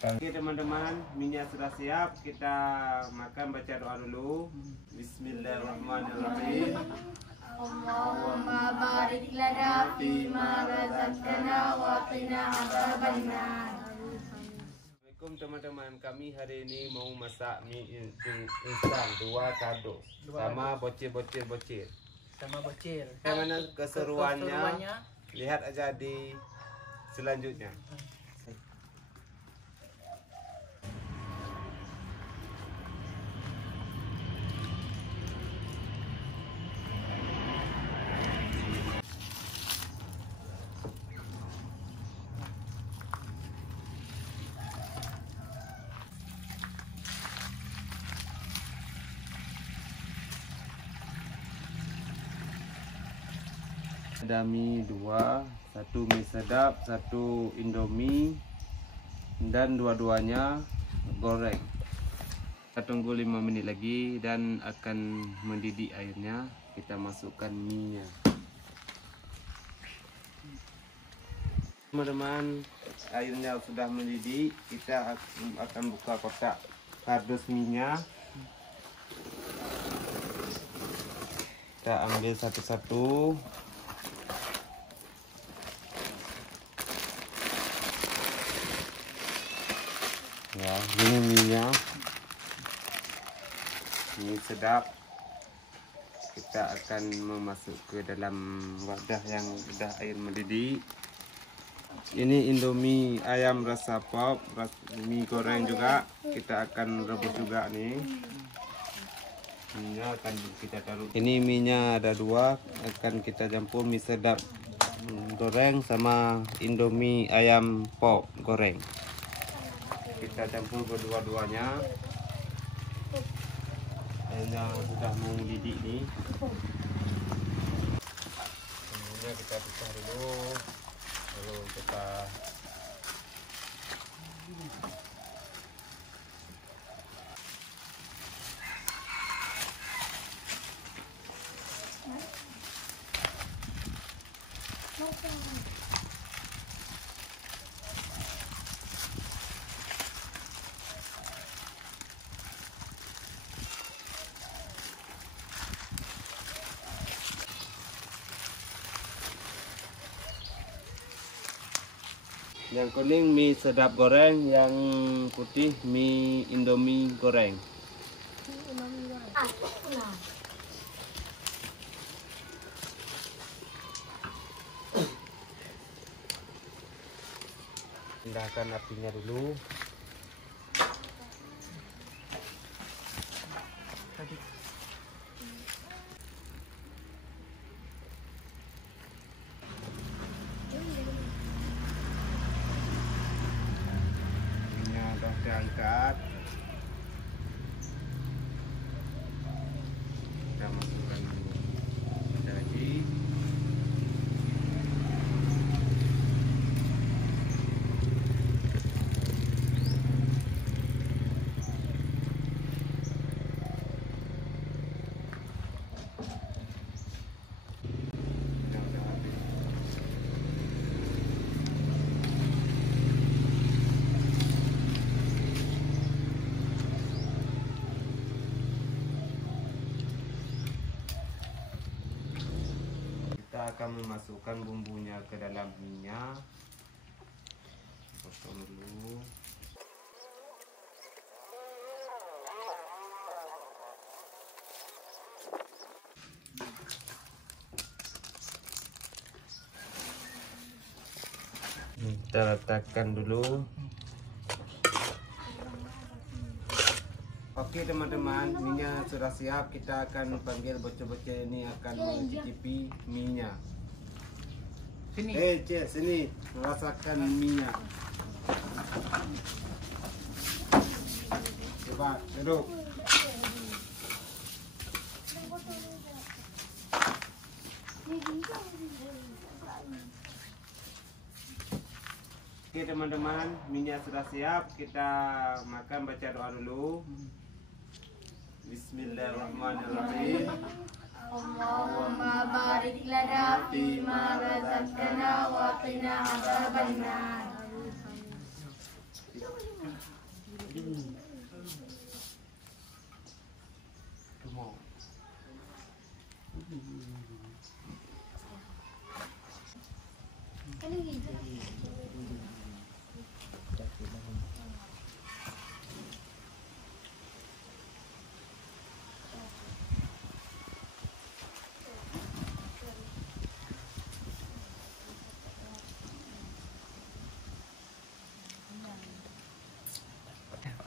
Oke teman-teman, minyak sudah siap. Kita makan, baca doa dulu. Bismillahirrahmanirrahim. Allahumma barik lana fima razaqtana wa qina adzabannar. Assalamualaikum teman-teman, kami hari ini mau masak mie instan 2 kardus sama bocil. Sama bocil. Bagaimana keseruannya? Lihat aja di selanjutnya. Ada mie 2, 1 mie sedap, 1 indomie, dan dua-duanya goreng. Kita tunggu 5 menit lagi dan akan mendidih airnya. Kita masukkan mie-nya. Teman-teman, airnya sudah mendidih. Kita akan buka kotak kardus mie-nya. Kita ambil satu-satu. Ya, ini minyak, ini sedap. Kita akan memasuk ke dalam wadah yang sudah air mendidih. Ini indomie ayam rasa pop, mie goreng juga. Kita akan rebus juga nih. Minyak akan kita taruh. Ini minyak ada 2, akan kita campur mie sedap goreng sama indomie ayam pop goreng. Kita campur kedua-duanya. Airnya sudah mendidih nih. Kemudian kita pisah dulu. Lalu kita yang kuning mie sedap goreng, yang putih mie indomie goreng. Pindahkan apinya dulu. Diangkat, kita masukkan daging, akan memasukkan bumbunya ke dalam minyak. Potong dulu. Kita letakkan dulu. Oke teman-teman, minyak sudah siap. Kita akan panggil bocil-bocil ini akan mencicipi minyak. Sini. Cik, sini. Rasakan minyak. Coba duduk. Oke teman-teman, minyak sudah siap. Kita makan, baca doa dulu. Bismillahirrahmanirrahim. Allahumma barik lana fima razaqtana wa qina adzabannar.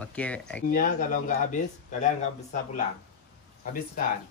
Oke. Nya kalau nggak habis, kalian nggak bisa pulang. Habiskan.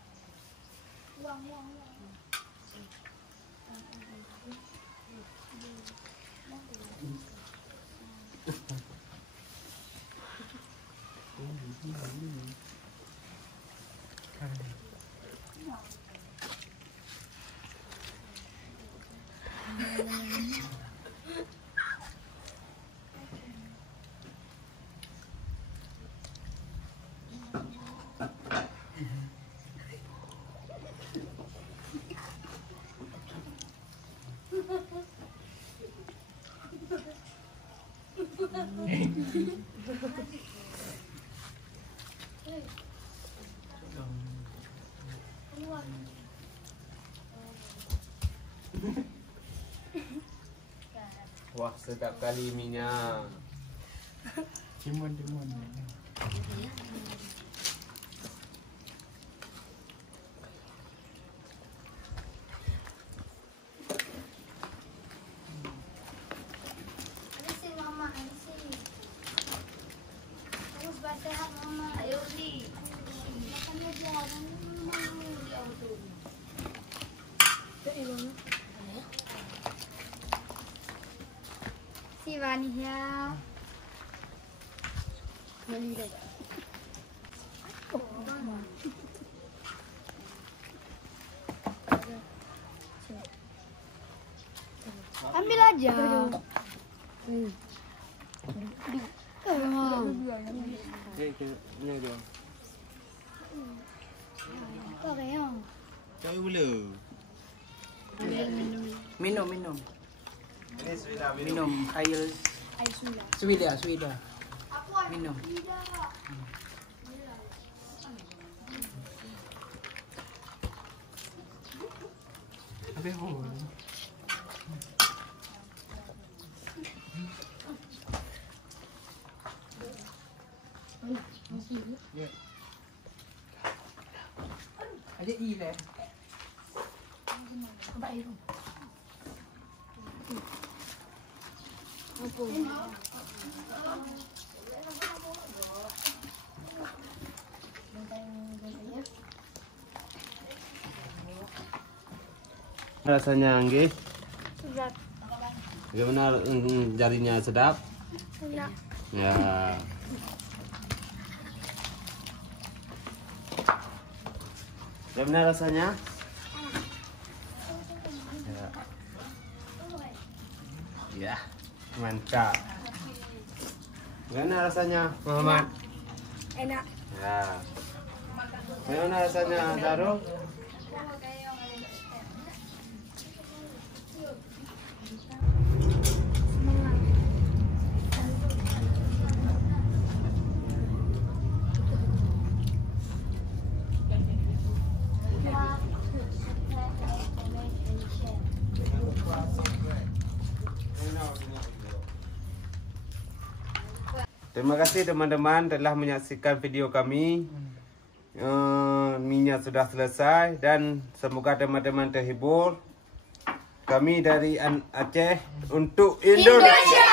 Wah, sedap kali minyak. Timun. Si Vania. Ambil aja. Minum. Minum air Swida. Minum. Ada i le. Rasanya Anggi? Sedap. Bagaimana jarinya sedap? Enak. Ya. Bagaimana rasanya? Ya, mantap. Bagaimana rasanya, Muhammad? Enak. Ya. Bagaimana rasanya, Darul? Terima kasih teman-teman telah menyaksikan video kami. Minyak sudah selesai dan semoga teman-teman terhibur. Kami dari Aceh untuk Indonesia.